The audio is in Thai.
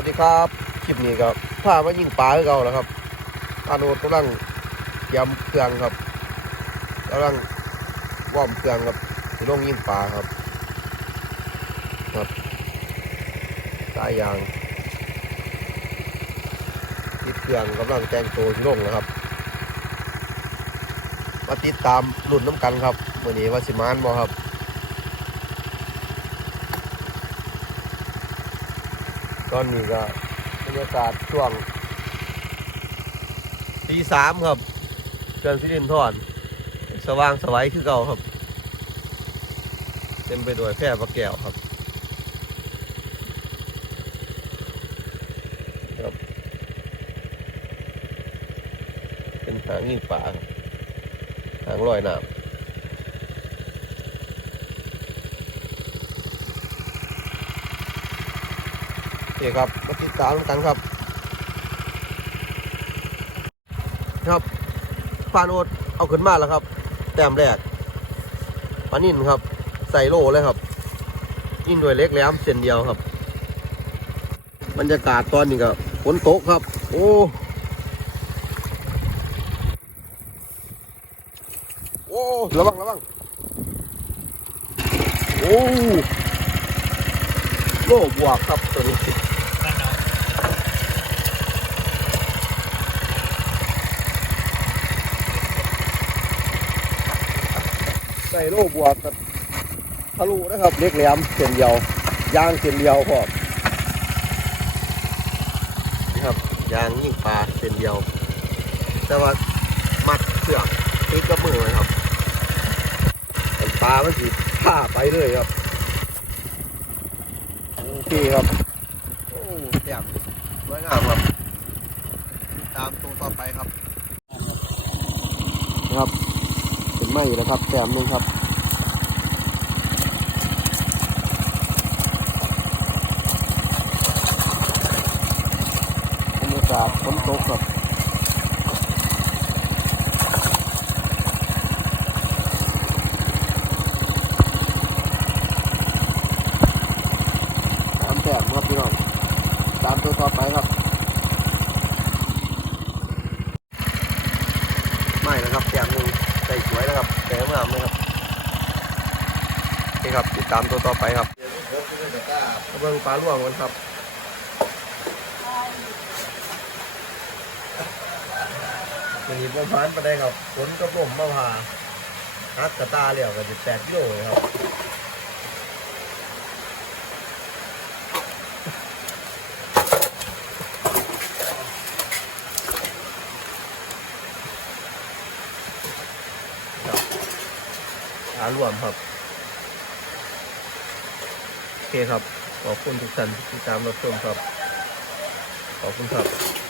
วัสดีครับคลิปนี้ครับพามายิงปลาคือเก่าแล้วครับอาโนดกำลังยำเครื่องครับกำลังว่อมเครื่องครับสิลงยิงปลาครับครับสายยางติดเครื่องกำลังแต่งตัวสิลงแล้วครับมาติดตามรุ่นน้ำกันครับวันนี้ว่าสิมานบ่ครับ ตอนนี้ก็บรรยากาศช่วงตีสามครับเกินสิรินทอนสว่างสวัยคือเก่าครับ เต็มไปด้วยแพร่ปลาแก้วครับครับ เป็นหางยิงป่าครับหางลอยน้ำ โอเคครับมาติดตามกันครับครับฟานโอดเอาขึ้นมาแล้วครับ แต้มแรกปานิ่นครับ ใส่โลเลยครับนิ่นด้วยเล็กแหลมเส้นเดียวครับ บรรยากาศตอนนี้ก็ฝนตกครับ โอ้โอ้ระวังระวังโอ้ โลบวกครับตัวนี้ใส่โลบวกกับทะลุนะครับเล็กแหลมเส้นเดียวยางเส้นเดียวพร้อมนี่ครับยางยิ่งปลาเส้นเดียว แต่ว่ามัดเสือกติดกับมือเลยครับปลามันสีผ้าไปเลยครับ โอเคครับโอ้แจ่มสวยงามครับติดตามตัวต่อไปครับนะครับเป็นไม้แล้วครับแต้มหนึงครับบรรยากาศฝนตกครับตามแต้ม ครับพี่น้องตามตัวต่อไปครับไม่นะครับแต้มหนึงใส่สวยนะครับแต้มงามเลยครับโอเคครับติดตามตัวต่อไปครับกำลังปลาล่วงกันครับวันนี้ประมาณไปได้ครับฝนกระผมมาผ่าฮักกระตาเหลี่ยวกันแปดกิโลเลยครับ หารวมครับ โอเคครับ ขอบคุณทุกท่านที่ติดตามรับชมครับ ขอบคุณครับ